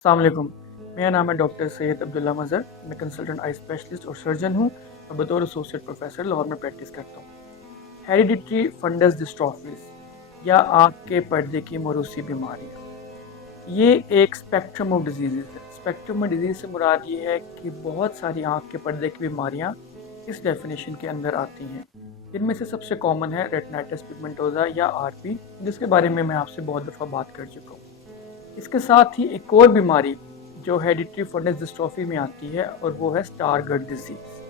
अस्सलाम वालेकुम। मेरा नाम है डॉक्टर सैयद अब्दुल्ला मज़हर। मैं कंसल्टेंट आई स्पेशलिस्ट और सर्जन हूँ और बतौर एसोसिएट प्रोफेसर लाहौर में प्रैक्टिस करता हूँ। हेरिडिटरी फंडस डिस्ट्रॉफीज या आँख के पर्दे की मौरूसी बीमारियाँ, ये एक स्पेक्ट्रम ऑफ डिजीज़ है। स्पेक्ट्रम ऑफ डिजीज़ से मुराद ये है कि बहुत सारी आँख के पर्दे की बीमारियाँ इस डेफिनेशन के अंदर आती हैं। इनमें से सबसे कॉमन है रेटिनाइटिस पिगमेंटोसा या आरपी, जिसके बारे में मैं आपसे बहुत दफ़ा बात कर चुका हूँ। इसके साथ ही एक और बीमारी जो हेरिडिटरी फंडस डिस्ट्रॉफी में आती है और वो है स्टारगर्ड डिजीज।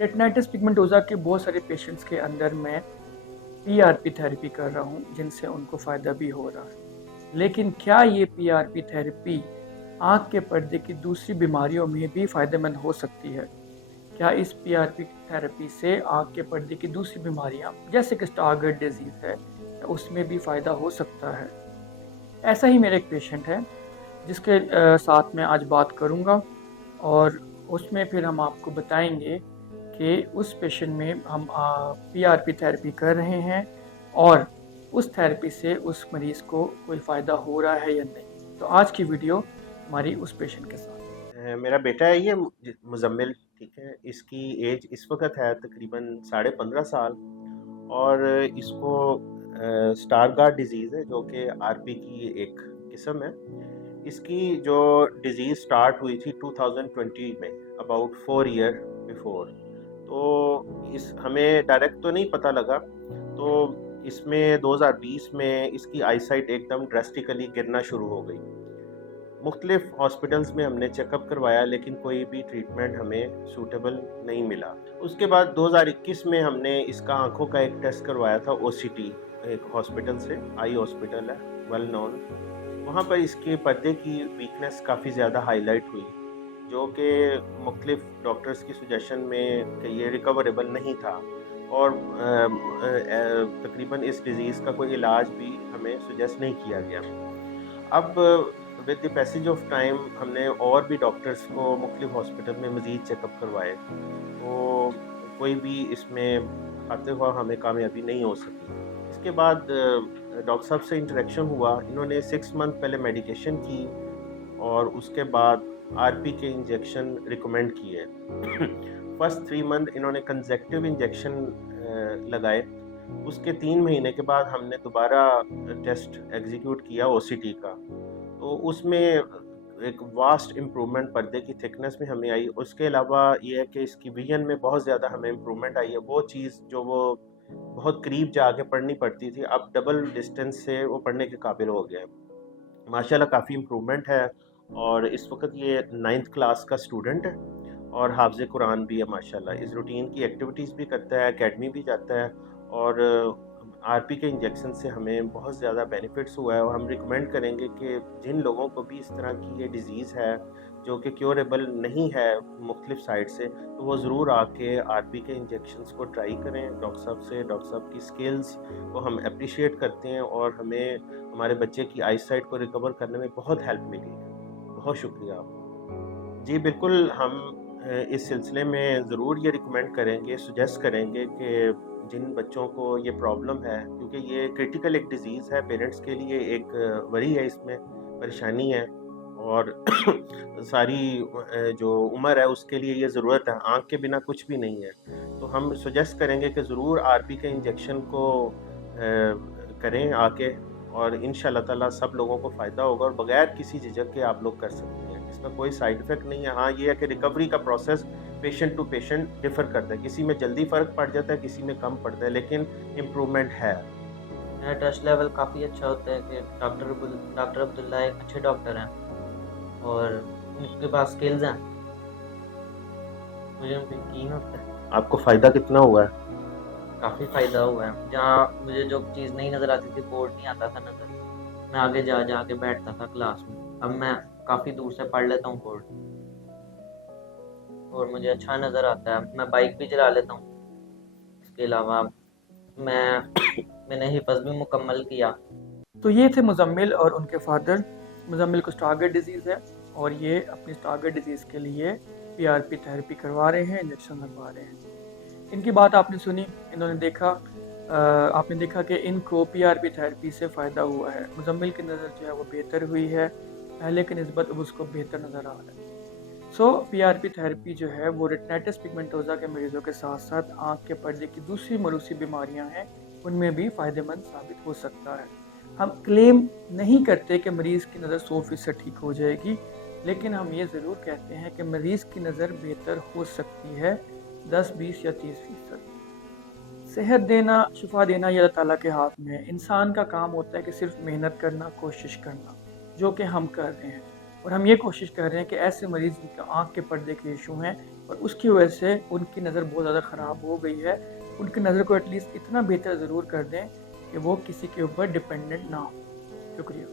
रेटिनाइटिस पिगमेंटोसा के बहुत सारे पेशेंट्स के अंदर मैं पीआरपी थेरेपी कर रहा हूँ जिनसे उनको फ़ायदा भी हो रहा है। लेकिन क्या ये पीआरपी थेरेपी आँख के पर्दे की दूसरी बीमारियों में भी फ़ायदेमंद हो सकती है? क्या इस पीआरपी थेरेपी से आँख के पर्दे की दूसरी बीमारियाँ जैसे कि स्टारगर्ड डिजीज़ है उसमें भी फ़ायदा हो सकता है? ऐसा ही मेरा एक पेशेंट है जिसके साथ मैं आज बात करूँगा और उसमें फिर हम आपको बताएंगे कि उस पेशेंट में हम पीआरपी थेरेपी कर रहे हैं और उस थेरेपी से उस मरीज़ को कोई फ़ायदा हो रहा है या नहीं। तो आज की वीडियो हमारी उस पेशेंट के साथ। मेरा बेटा है ये मुजम्मिल। ठीक है, इसकी एज इस वक्त है तकरीबन 15.5 साल और इसको स्टारगार्ड डिजीज़ है जो कि आरपी की एक किस्म है। इसकी जो डिज़ीज़ स्टार्ट हुई थी 2020 में, अबाउट 4 ईयर बिफोर। तो इस हमें डायरेक्ट तो नहीं पता लगा। तो इसमें 2020 में इसकी आईसाइट एकदम ड्रेस्टिकली गिरना शुरू हो गई। मुख्तलिफ हॉस्पिटल्स में हमने चेकअप करवाया लेकिन कोई भी ट्रीटमेंट हमें सूटेबल नहीं मिला। उसके बाद 2021 में हमने इसका आंखों का एक टेस्ट करवाया था ओसीटी, एक हॉस्पिटल से, आई हॉस्पिटल है, वेल नोन। वहाँ पर इसके पर्दे की वीकनेस काफ़ी ज़्यादा हाईलाइट हुई, जो कि मुख्तलिफ डॉक्टर्स की सजेशन में कि ये रिकवरेबल नहीं था और तकरीबन इस डिज़ीज़ का कोई इलाज भी हमें सजेस्ट नहीं किया गया। अब with the passage of time हमने और भी डॉक्टर्स को मुख्तलिफ हॉस्पिटल में मज़ीद चेकअप करवाए, तो कोई भी इसमें खाते हुआ हमें कामयाबी नहीं हो सकी। इसके बाद डॉक्टर साहब से इंटरेक्शन हुआ। इन्होंने 6 मंथ पहले मेडिकेशन की और उसके बाद आरपी के इंजेक्शन रिकमेंड किए। फर्स्ट 3 मंथ इन्होंने कंसेक्टिव इंजेक्शन लगाए। उसके 3 महीने के बाद हमने दोबारा टेस्ट एग्जीक्यूट किया ओसीटी का, तो उसमें एक वास्ट इम्प्रूवमेंट पर्दे की थिकनेस में हमें आई। उसके अलावा ये है कि इसकी विजन में बहुत ज़्यादा हमें इम्प्रूवमेंट आई है। वो चीज़ जो वो बहुत करीब जाके पढ़नी पड़ती थी, अब डबल डिस्टेंस से वो पढ़ने के काबिल हो गया है। माशाल्लाह काफ़ी इम्प्रूवमेंट है और इस वक्त ये 9th क्लास का स्टूडेंट है और हाफ़िज़ कुरान भी है माशाल्लाह। इस रूटीन की एक्टिविटीज़ भी करता है, एकेडमी भी जाता है और आरपी के इंजेक्शन से हमें बहुत ज़्यादा बेनिफिट्स हुआ है। और हम रिकमेंड करेंगे कि जिन लोगों को भी इस तरह की ये डिज़ीज़ है जो कि क्योरेबल नहीं है मुख्तलिफ साइड से, तो वो ज़रूर आके आरपी के इंजेक्शंस को ट्राई करें डॉक्टर साहब से। डॉक्टर साहब की स्किल्स को हम अप्रिशिएट करते हैं और हमें हमारे बच्चे की आई साइट को रिकवर करने में बहुत हेल्प मिली है। बहुत शुक्रिया आपका। जी बिल्कुल, हम इस सिलसिले में ज़रूर ये रिकमेंड करेंगे, सजेस्ट करेंगे कि जिन बच्चों को ये प्रॉब्लम है, क्योंकि ये क्रिटिकल एक डिज़ीज़ है, पेरेंट्स के लिए एक वरी है, इसमें परेशानी है और सारी जो उम्र है उसके लिए ये ज़रूरत है, आँख के बिना कुछ भी नहीं है। तो हम सजेस्ट करेंगे कि ज़रूर आरपी के इंजेक्शन को करें आके और इंशाल्लाह ताला सब लोगों को फ़ायदा होगा और बग़ैर किसी झिझक के आप लोग कर सकते हैं। इसमें कोई साइड इफ़ेक्ट नहीं है। हाँ, ये है कि रिकवरी का process patient to patient differ करता है। किसी में जल्दी फ़र्क पड़ जाता है, किसी में कम पड़ता है, लेकिन इम्प्रूवमेंट है। मेरा ट्रस्ट लेवल काफ़ी अच्छा होता है कि डॉक्टर अब्दुल्ला एक अच्छे डॉक्टर हैं और उनके पास स्किल्स हैं। मुझे उन पे यकीन होता है। आपको फ़ायदा कितना हुआ है? काफ़ी फ़ायदा हुआ है। जहाँ मुझे जो चीज़ नहीं नज़र आती थी, बोर्ड नहीं आता था नज़र, मैं आगे जा के बैठता था क्लास में। अब मैं काफ़ी दूर से पढ़ लेता हूँ बोर्ड और मुझे अच्छा नज़र आता है। मैं बाइक भी चला लेता हूँ। इसके अलावा मैंने हिफ़्ज़ भी मुकम्मल किया। तो ये थे मुजम्मिल और उनके फादर। मुजम्मिल को स्टारगर्ड डिजीज़ है और ये अपनी स्टारगर्ड डिजीज़ के लिए पीआरपी थेरेपी करवा रहे हैं, इंजेक्शन लगवा रहे हैं। इनकी बात आपने सुनी, इन्होंने देखा, आपने देखा कि इनको पीआरपी थेरेपी से फ़ायदा हुआ है। मुजम्मिल की नज़र जो है वो बेहतर हुई है पहले की निस्बत अब उसको बेहतर नज़र आ रहा है। सो PRP थेरेपी जो है वो रेटिनाइटिस पिगमेंटोसा के मरीजों के साथ साथ आँख के पर्दे की दूसरी मरूसी बीमारियां हैं उनमें भी फ़ायदेमंद साबित हो सकता है। हम क्लेम नहीं करते कि मरीज़ की नज़र 100% ठीक हो जाएगी, लेकिन हम ये ज़रूर कहते हैं कि मरीज़ की नज़र बेहतर हो सकती है 10, 20 या 30%। सेहत देना, शिफा देना ये अल्लाह ताला के हाथ में है। इंसान का काम होता है कि सिर्फ मेहनत करना, कोशिश करना, जो कि हम कर रहे हैं। और हम ये कोशिश कर रहे हैं कि ऐसे मरीज़ जिनका आँख के पर्दे के इशू हैं और उसकी वजह से उनकी नज़र बहुत ज़्यादा ख़राब हो गई है, उनकी नज़र को एटलीस्ट इतना बेहतर ज़रूर कर दें कि वो किसी के ऊपर डिपेंडेंट ना हो। शुक्रिया।